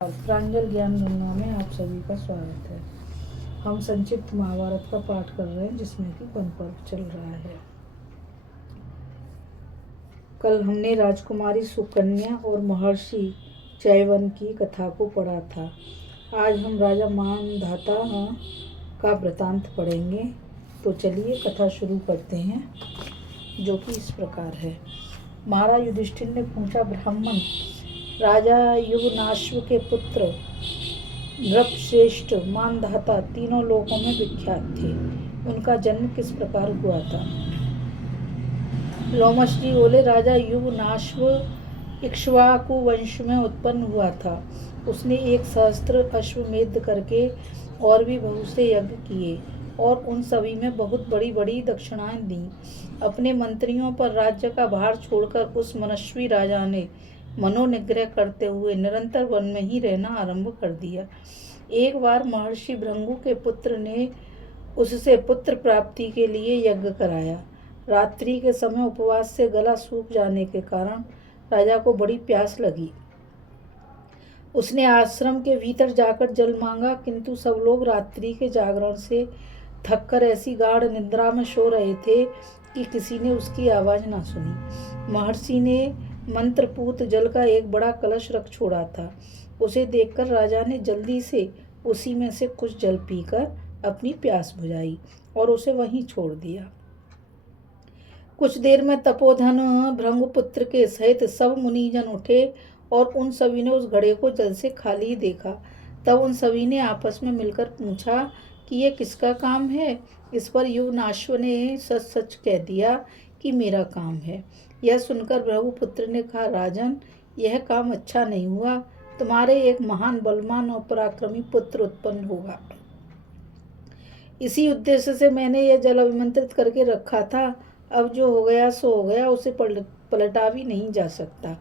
प्रांजल ज्ञान गंगा में आप सभी का स्वागत है। हम संक्षिप्त महाभारत का पाठ कर रहे हैं, जिसमें कि वन पर्व चल रहा है। कल हमने राजकुमारी सुकन्या और महर्षि चयवन की कथा को पढ़ा था। आज हम राजा मानधाता का वृतांत पढ़ेंगे। तो चलिए कथा शुरू करते हैं, जो कि इस प्रकार है। महाराज युधिष्ठिर ने पूछा, ब्राह्मण राजा युवनाश्व के पुत्र नृपश्रेष्ठ मानधाता तीनों लोकों में विख्यात थे। उनका जन्म किस प्रकार हुआ था? लोमश जी बोले, राजा युवनाश्व इक्ष्वाकु वंश में उत्पन्न हुआ था। उसने 1 सहस्त्र अश्वमेध करके और भी बहुत से यज्ञ किए और उन सभी में बहुत बड़ी बड़ी दक्षिणाएं दी। अपने मंत्रियों पर राज्य का भार छोड़कर उस मनस्वी राजा ने मनोनिग्रह करते हुए निरंतर वन में ही रहना आरंभ कर दिया। एक बार महर्षि भृंगु के पुत्र ने उससे पुत्र प्राप्ति के लिए यज्ञ कराया। रात्रि के समय उपवास से गला सूख जाने के कारण राजा को बड़ी प्यास लगी। उसने आश्रम के भीतर जाकर जल मांगा, किंतु सब लोग रात्रि के जागरण से थककर ऐसी गाढ़ निद्रा में सो रहे थे कि किसी ने उसकी आवाज ना सुनी। महर्षि ने मंत्रपूत जल का एक बड़ा कलश रख छोड़ा था। उसे देखकर राजा ने जल्दी से उसी में से कुछ जल पीकर अपनी प्यास बुझाई और उसे वहीं छोड़ दिया। कुछ देर में तपोधन भृंगुपुत्र के सहित सब मुनिजन उठे और उन सभी ने उस घड़े को जल से खाली देखा। तब उन सभी ने आपस में मिलकर पूछा कि ये किसका काम है? इस पर युवनाश्व ने सच सच कह दिया कि मेरा काम है। यह सुनकर भृगुपुत्र ने कहा, राजन, यह काम अच्छा नहीं हुआ। तुम्हारे एक महान बलवान और पराक्रमी पुत्र उत्पन्न होगा। इसी उद्देश्य से मैंने यह जल अभिमंत्रित करके रखा था। अब जो हो गया सो हो गया, उसे पलटा भी नहीं जा सकता।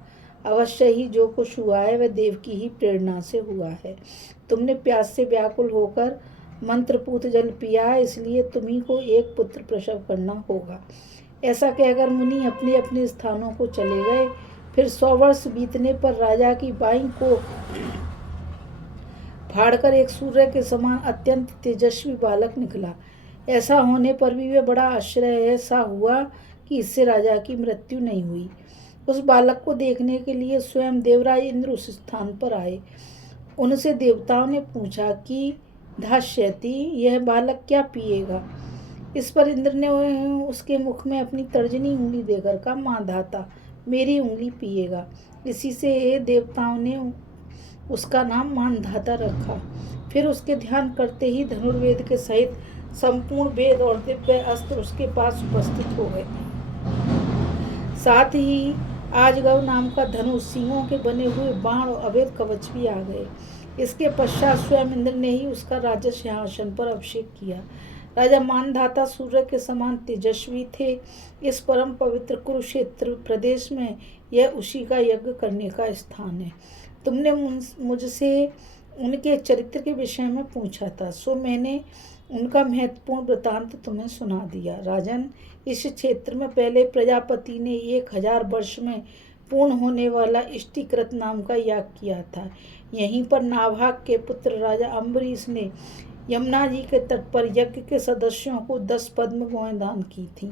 अवश्य ही जो कुछ हुआ है वह देव की ही प्रेरणा से हुआ है। तुमने प्यास से व्याकुल होकर मंत्रपूत जल पिया है, इसलिए तुम्ही को एक पुत्र प्रसव करना होगा। ऐसा कहकर मुनि अपने अपने स्थानों को चले गए। फिर 100 वर्ष बीतने पर राजा की बाईं को फाड़कर एक सूर्य के समान अत्यंत तेजस्वी बालक निकला। ऐसा होने पर भी वह बड़ा आश्चर्य ऐसा हुआ कि इससे राजा की मृत्यु नहीं हुई। उस बालक को देखने के लिए स्वयं देवराज इंद्र उस स्थान पर आए। उनसे देवताओं ने पूछा कि धास्यति, यह बालक क्या पिएगा? इस पर इंद्र ने उसके मुख में अपनी तर्जनी उंगली देकर कहा, मानधाता, मेरी उंगली पिएगा। इसी से देवताओं ने उसका नाम मानधाता रखा। फिर उसके ध्यान करते ही धनुर्वेद के सहित संपूर्ण वेद और दिव्य अस्त्र उसके पास उपस्थित हो गए। साथ ही आजगव नाम का धनुष, सिंहों के बने हुए बाण और अभेद कवच भी आ गए। इसके पश्चात स्वयं इंद्र ने ही उसका राजस सिंहासन पर अभिषेक किया। राजा मानधाता सूर्य के समान तेजस्वी थे। इस परम पवित्र कुरुक्षेत्र प्रदेश में यह उसी का यज्ञ करने का स्थान है। तुमने मुझसे उनके चरित्र के विषय में पूछा था, सो मैंने उनका महत्वपूर्ण वृतांत तुम्हें सुना दिया। राजन, इस क्षेत्र में पहले प्रजापति ने 1000 वर्ष में पूर्ण होने वाला इष्टिकृत नाम का याग किया था। यहीं पर नाभाग के पुत्र राजा अम्बरीश ने यमुना जी के तट पर यज्ञ के सदस्यों को 10 पद्म गौएं दान की थी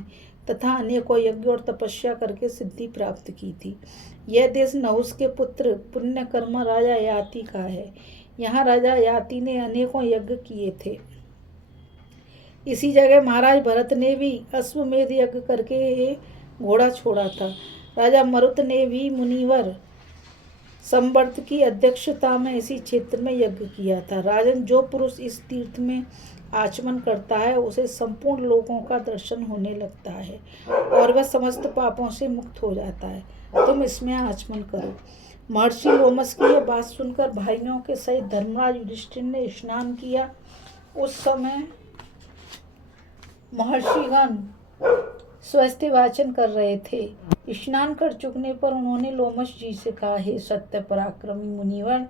तथा अनेकों यज्ञ और तपस्या करके सिद्धि प्राप्त की थी। यह देश नहुस के पुत्र पुण्यकर्मा राजा याति का है। यहाँ राजा याति ने अनेकों यज्ञ किए थे। इसी जगह महाराज भरत ने भी अश्वमेध यज्ञ करके घोड़ा छोड़ा था। राजा मरुत ने भी मुनिवर संवर्त की अध्यक्षता में इसी क्षेत्र में यज्ञ किया था। राजन, जो पुरुष इस तीर्थ में आचमन करता है उसे संपूर्ण लोगों का दर्शन होने लगता है और वह समस्त पापों से मुक्त हो जाता है। तुम इसमें आचमन करो। महर्षि लोमस की यह बात सुनकर भाइयों के सहित धर्मराज युधिष्ठिर ने स्नान किया। उस समय महर्षिगण स्वस्ति वाचन कर रहे थे। स्नान कर चुकने पर उन्होंने लोमश जी से कहा, हे सत्य पराक्रमी मुनिवर,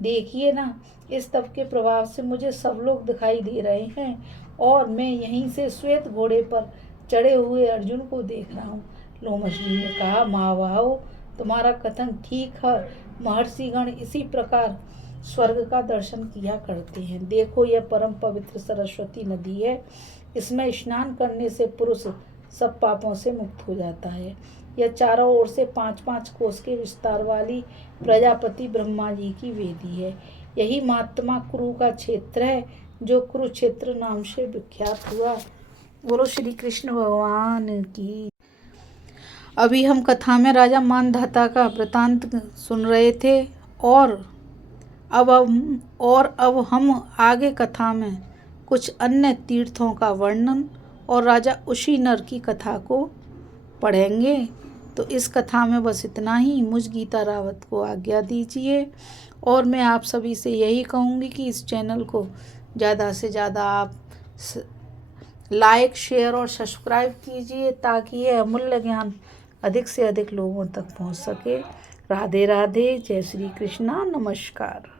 देखिए ना, इस तप के प्रभाव से मुझे सब लोग दिखाई दे रहे हैं और मैं यहीं से श्वेत घोड़े पर चढ़े हुए अर्जुन को देख रहा हूँ। लोमश जी ने कहा, महाबाहो, तुम्हारा कथन ठीक है। महर्षिगण इसी प्रकार स्वर्ग का दर्शन किया करते हैं। देखो, यह परम पवित्र सरस्वती नदी है। इसमें स्नान करने से पुरुष सब पापों से मुक्त हो जाता है। यह चारों ओर से 5-5 कोस के विस्तार वाली प्रजापति ब्रह्मा जी की वेदी है। यही महात्मा कुरु का क्षेत्र है, जो कुरुक्षेत्र नाम से विख्यात हुआ। बोलो श्री कृष्ण भगवान की। अभी हम कथा में राजा मानधाता का वृतांत सुन रहे थे और अब हम आगे कथा में कुछ अन्य तीर्थों का वर्णन और राजा उशीनर की कथा को पढ़ेंगे। तो इस कथा में बस इतना ही। मुझ गीता रावत को आज्ञा दीजिए और मैं आप सभी से यही कहूँगी कि इस चैनल को ज़्यादा से ज़्यादा आप लाइक, शेयर और सब्सक्राइब कीजिए, ताकि यह अमूल्य ज्ञान अधिक से अधिक लोगों तक पहुँच सके। राधे राधे। जय श्री कृष्णा। नमस्कार।